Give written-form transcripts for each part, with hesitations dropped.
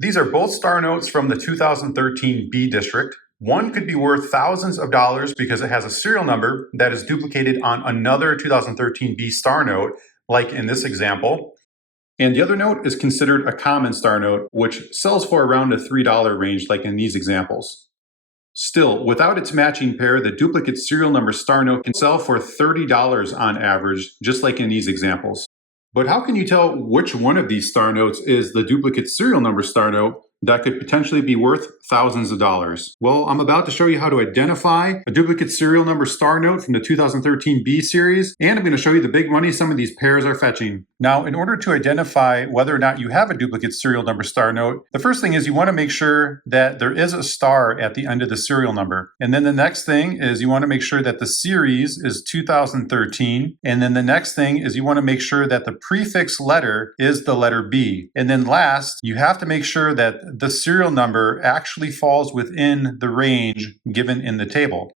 These are both star notes from the 2013 B district. One could be worth thousands of dollars because it has a serial number that is duplicated on another 2013 B star note, like in this example. And the other note is considered a common star note, which sells for around a $3 range, like in these examples. Still, without its matching pair, the duplicate serial number star note can sell for $30 on average, just like in these examples. But how can you tell which one of these star notes is the duplicate serial number star note that could potentially be worth thousands of dollars? Well, I'm about to show you how to identify a duplicate serial number star note from the 2013 B series, and I'm going to show you the big money some of these pairs are fetching. Now, in order to identify whether or not you have a duplicate serial number star note, the first thing is you want to make sure that there is a star at the end of the serial number. And then the next thing is you want to make sure that the series is 2013. And then the next thing is you want to make sure that the prefix letter is the letter B. And then last, you have to make sure that the serial number actually falls within the range given in the table.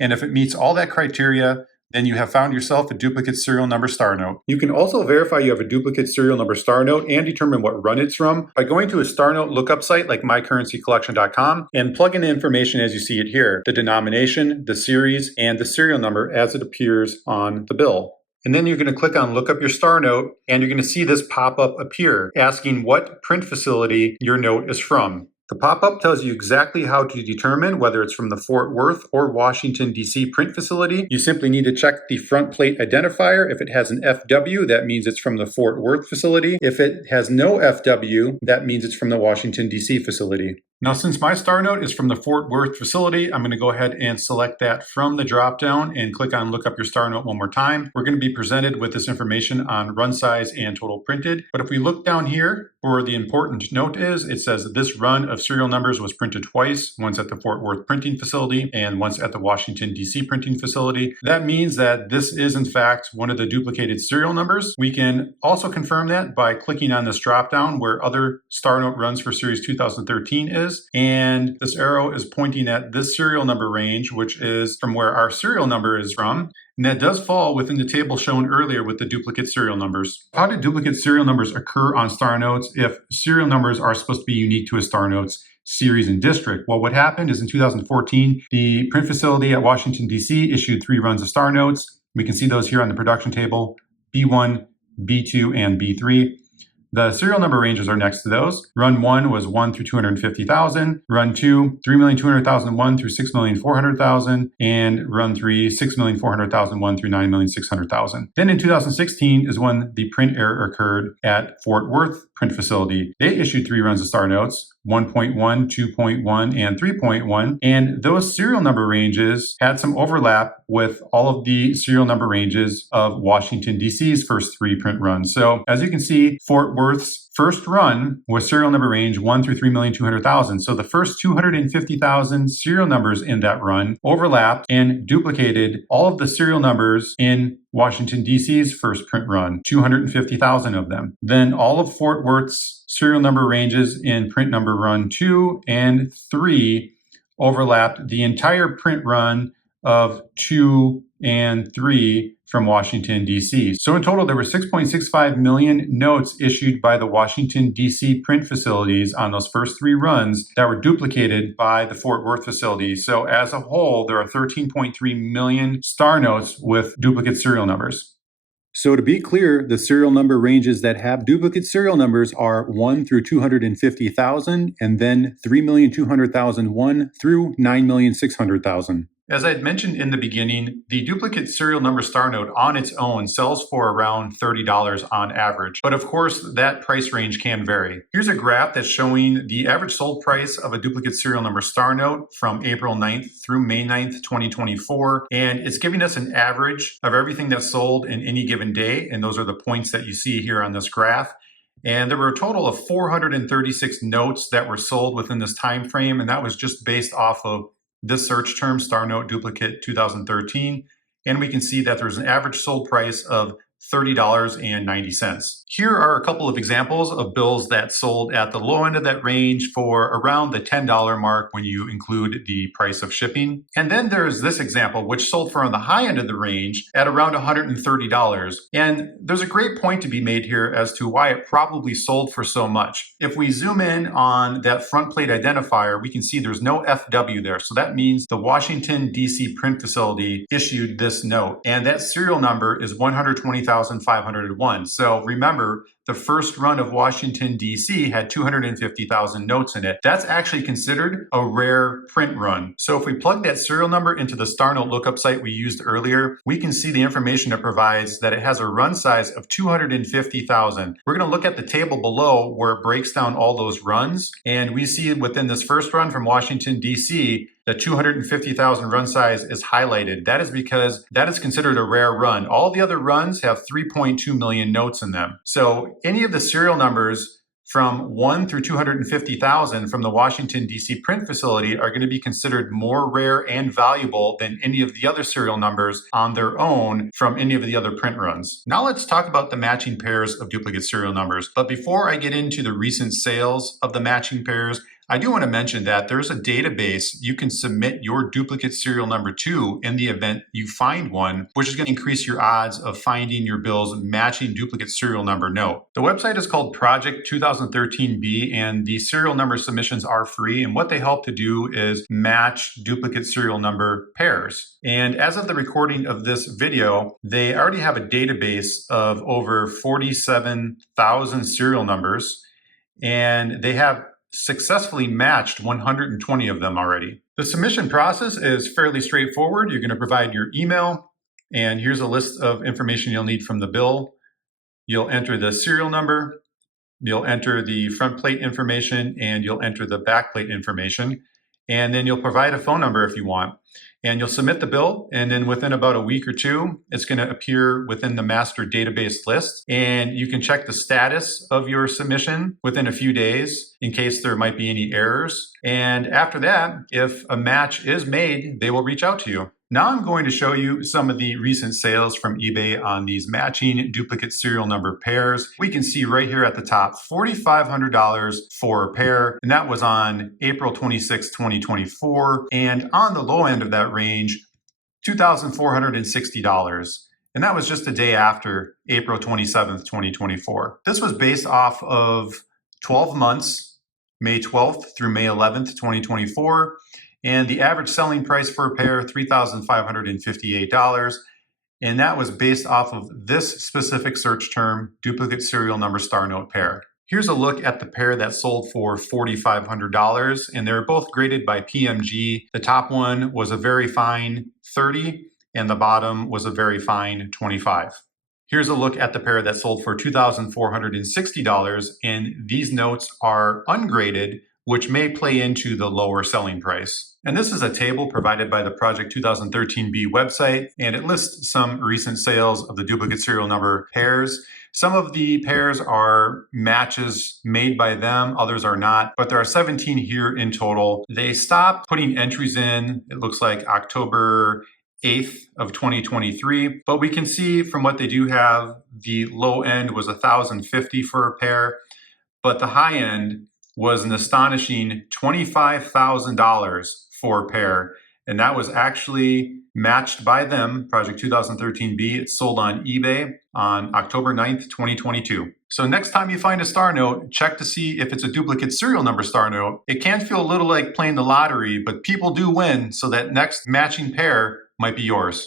And if it meets all that criteria, then you have found yourself a duplicate serial number star note. You can also verify you have a duplicate serial number star note and determine what run it's from by going to a star note lookup site like mycurrencycollection.com and plug in the information as you see it here, the denomination, the series, and the serial number as it appears on the bill. And then you're going to click on Look Up Your Star Note, and you're going to see this pop-up appear, asking what print facility your note is from. The pop-up tells you exactly how to determine whether it's from the Fort Worth or Washington, D.C. print facility. You simply need to check the front plate identifier. If it has an FW, that means it's from the Fort Worth facility. If it has no FW, that means it's from the Washington, D.C. facility. Now, since my star note is from the Fort Worth facility, I'm going to go ahead and select that from the drop-down and click on Look Up Your Star Note one more time. We're going to be presented with this information on run size and total printed. But if we look down here, where the important note is, it says this run of serial numbers was printed twice, once at the Fort Worth printing facility and once at the Washington, D.C. printing facility. That means that this is, in fact, one of the duplicated serial numbers. We can also confirm that by clicking on this drop-down where other star note runs for series 2013 is. And this arrow is pointing at this serial number range, which is from where our serial number is from. And that does fall within the table shown earlier with the duplicate serial numbers. How do duplicate serial numbers occur on star notes if serial numbers are supposed to be unique to a star notes series and district? Well, what happened is in 2014, the print facility at Washington, D.C. issued 3 runs of star notes. We can see those here on the production table, B1, B2, and B3. The serial number ranges are next to those. Run 1 was 1 through 250,000. Run 2, 3,200,001 through 6,400,000. And run 3, 6,400,001 through 9,600,000. Then in 2016 is when the print error occurred at Fort Worth print facility. They issued 3 runs of star notes, 1.1, 2.1, and 3.1. And those serial number ranges had some overlap with all of the serial number ranges of Washington, D.C.'s first 3 print runs. So as you can see, Fort Worth's first run was serial number range 1 through 3,200,000. So the first 250,000 serial numbers in that run overlapped and duplicated all of the serial numbers in Washington, D.C.'s first print run, 250,000 of them. Then all of Fort Worth's serial number ranges in print number run 2 and 3 overlapped the entire print run of 2 and 3 from Washington, D.C. So in total, there were 6.65 million notes issued by the Washington, D.C. print facilities on those first 3 runs that were duplicated by the Fort Worth facility. So as a whole, there are 13.3 million star notes with duplicate serial numbers. So to be clear, the serial number ranges that have duplicate serial numbers are 1 through 250,000 and then 3,200,001 through 9,600,000. As I had mentioned in the beginning, the duplicate serial number star note on its own sells for around $30 on average. But of course, that price range can vary. Here's a graph that's showing the average sold price of a duplicate serial number star note from April 9th through May 9th, 2024. And it's giving us an average of everything that's sold in any given day. And those are the points that you see here on this graph. And there were a total of 436 notes that were sold within this time frame. And that was just based off of this search term, star note duplicate 2013. And we can see that there's an average sold price of $30.90. Here are a couple of examples of bills that sold at the low end of that range for around the $10 mark when you include the price of shipping. And then there's this example, which sold for on the high end of the range at around $130. And there's a great point to be made here as to why it probably sold for so much. If we zoom in on that front plate identifier, we can see there's no FW there. So that means the Washington, D.C. print facility issued this note. And that serial number is 120,501. So remember, the first run of Washington, D.C. had 250,000 notes in it. That's actually considered a rare print run. So if we plug that serial number into the star note lookup site we used earlier, we can see the information it provides that it has a run size of 250,000. We're going to look at the table below where it breaks down all those runs. And we see within this first run from Washington, D.C., the 250,000 run size is highlighted. That is because that is considered a rare run. All the other runs have 3.2 million notes in them. So any of the serial numbers from 1 through 250,000 from the Washington, D.C. print facility are going to be considered more rare and valuable than any of the other serial numbers on their own from any of the other print runs. Now let's talk about the matching pairs of duplicate serial numbers. But before I get into the recent sales of the matching pairs, I do want to mention that there's a database you can submit your duplicate serial number to in the event you find one, which is going to increase your odds of finding your bill's matching duplicate serial number note. The website is called Project 2013B, and the serial number submissions are free. And what they help to do is match duplicate serial number pairs. And as of the recording of this video, they already have a database of over 47,000 serial numbers, and they have successfully matched 120 of them already. The submission process is fairly straightforward. You're going to provide your email, and here's a list of information you'll need from the bill. You'll enter the serial number, you'll enter the front plate information, and you'll enter the back plate information. And then you'll provide a phone number if you want. And you'll submit the bill, and then within about a week or two, it's going to appear within the master database list. And you can check the status of your submission within a few days in case there might be any errors. And after that, if a match is made, they will reach out to you. Now I'm going to show you some of the recent sales from eBay on these matching duplicate serial number pairs. We can see right here at the top, $4,500 for a pair, and that was on April 26, 2024. And on the low end of that range, $2,460. And that was just a day after April 27th, 2024. This was based off of 12 months, May 12th through May 11th, 2024. And the average selling price for a pair, $3,558. And that was based off of this specific search term, duplicate serial number star note pair. Here's a look at the pair that sold for $4,500, and they're both graded by PMG. The top one was a very fine 30, and the bottom was a very fine 25. Here's a look at the pair that sold for $2,460, and these notes are ungraded, which may play into the lower selling price. And this is a table provided by the Project 2013B website, and it lists some recent sales of the duplicate serial number pairs. Some of the pairs are matches made by them, others are not, but there are 17 here in total. They stopped putting entries in, it looks like October 8th of 2023, but we can see from what they do have, the low end was $1,050 for a pair, but the high end was an astonishing $25,000 for a pair. And that was actually matched by them, Project 2013B. It sold on eBay on October 9th, 2022. So next time you find a star note, check to see if it's a duplicate serial number star note. It can feel a little like playing the lottery, but people do win, so that next matching pair might be yours.